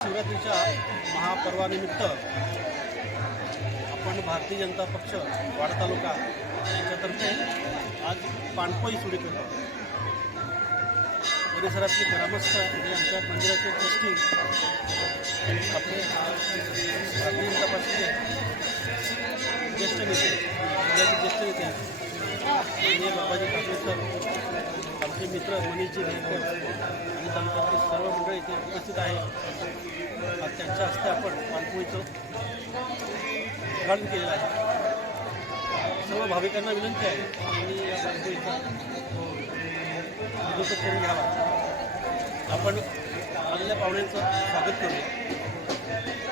शिवरात्रीच्या महापर्वानिमित्त आपण भारतीय जनता पक्ष वाडा तालुका यांच्यातर्फे आज पाणपोई सुरू केलं. परिसरातले ग्रामस्थ आणि आमच्या मंदिराचे ट्रस्टी आपले भारतीय जनता पक्षाचे ज्येष्ठ नेते जिल्ह्याचे ज्येष्ठ नेते माननीय बाबाजी ठाकरे सर आमचे मित्र मनीषजी नेकर इथे उपस्थित आहे. आज त्यांच्या हस्ते आपण पाणपोळीचं उद्घाटन केलेलं आहे. सर्व भाविकांना विनंती आहे आम्ही या पाणपोळीचा सदुपयोग करून घ्यावा आपण आलेल्या पाहुण्यांचं स्वागत करूया.